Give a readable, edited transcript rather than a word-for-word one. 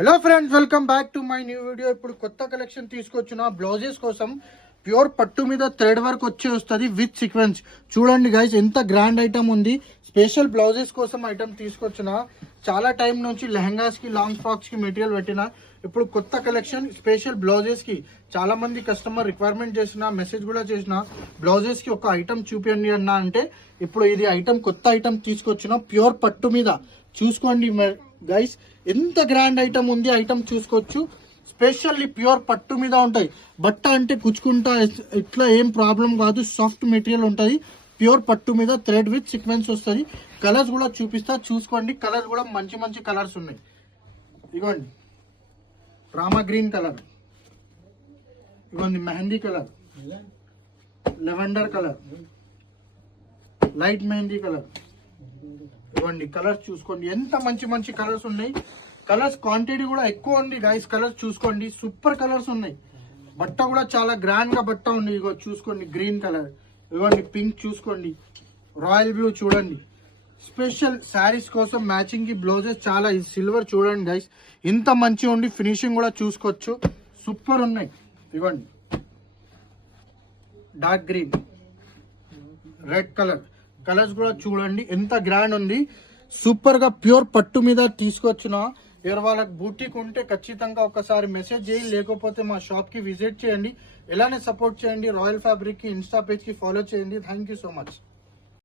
Hello friends, welcome back to my new video. ఇప్పుడు కొత్త collection తీసుకొచ్చిన బ్లౌజెస్ కోసం ప్యూర్ పట్టు మీద థ్రెడ్ వర్క్ వచ్చి వస్తుంది విత్ సీక్వెన్స్. చూడండి గైస్, ఎంత గ్రాండ్ ఐటమ్ ఉంది. స్పెషల్ బ్లౌజెస్ కోసం ఐటమ్ తీసుకొచ్చిన. చాలా టైం నుంచి లెహంగాస్ కి, లాంగ్ ఫ్రాక్స్ కి మెటీరియల్ పెట్టిన. ఇప్పుడు కొత్త కలెక్షన్ స్పెషల్ బ్లౌజెస్ కి. చాలా మంది కస్టమర్ రిక్వైర్మెంట్ చేసిన, మెసేజ్ కూడా చేసిన, బ్లౌజెస్ కి ఒక ఐటమ్ చూపించండి అన్న అంటే ఇప్పుడు ఇది ఐటమ్, కొత్త ఐటమ్ తీసుకొచ్చిన ప్యూర్ పట్టు మీద. చూసుకోండి గైస్, ఎంత గ్రాండ్ ఐటమ్ ఉంది. ఐటమ్ చూసుకోవచ్చు. స్పెషల్లీ ప్యూర్ పట్టు మీద ఉంటాయి. బట్ట అంటే కుచ్చుకుంటా ఇట్లా ఏం ప్రాబ్లం కాదు. సాఫ్ట్ మెటీరియల్ ఉంటుంది. ప్యూర్ పట్టు మీద థ్రెడ్ విత్ సీక్వెన్స్ వస్తుంది. కలర్స్ కూడా చూపిస్తా, చూసుకోండి. కలర్స్ కూడా మంచి మంచి కలర్స్ ఉన్నాయి. ఇదిగోండి రామా గ్రీన్ కలర్, ఇదిగోండి mehndi colour, lavender colour, light mehndi colour. ఇవ్వండి కలర్స్ చూసుకోండి. ఎంత మంచి మంచి కలర్స్ ఉన్నాయి. కలర్స్ క్వాంటిటీ కూడా ఎక్కువ ఉంది గైస్. కలర్స్ చూసుకోండి, సూపర్ కలర్స్ ఉన్నాయి. బట్ట కూడా చాలా గ్రాండ్ గా బట్ట ఉంది. ఇగో చూసుకోండి, గ్రీన్ కలర్, ఇవ్వండి పింక్ చూసుకోండి, రాయల్ బ్లూ చూడండి. స్పెషల్ శారీస్ కోసం మ్యాచింగ్ కి బ్లౌజెస్ చాలా. సిల్వర్ చూడండి గైస్, ఇంత మంచిగా ఉండి. ఫినిషింగ్ కూడా చూసుకోవచ్చు, సూపర్ ఉన్నాయి. ఇవ్వండి dark green, red colour. Colours కూడా చూడండి ఎంత గ్రాండ్ ఉంది. సూపర్ గా ప్యూర్ పట్టు మీద తీసుకొచ్చిన. ఎవరు వాళ్ళకి బూటీకి ఉంటే ఖచ్చితంగా ఒకసారి మెసేజ్ చేయండి, లేకపోతే మా షాప్ కి విజిట్ చేయండి. ఎలానే సపోర్ట్ చేయండి. రాయల్ ఫ్యాబ్రిక్ కి ఇన్స్టా పేజ్ కి ఫాలో చేయండి. Thank you so much.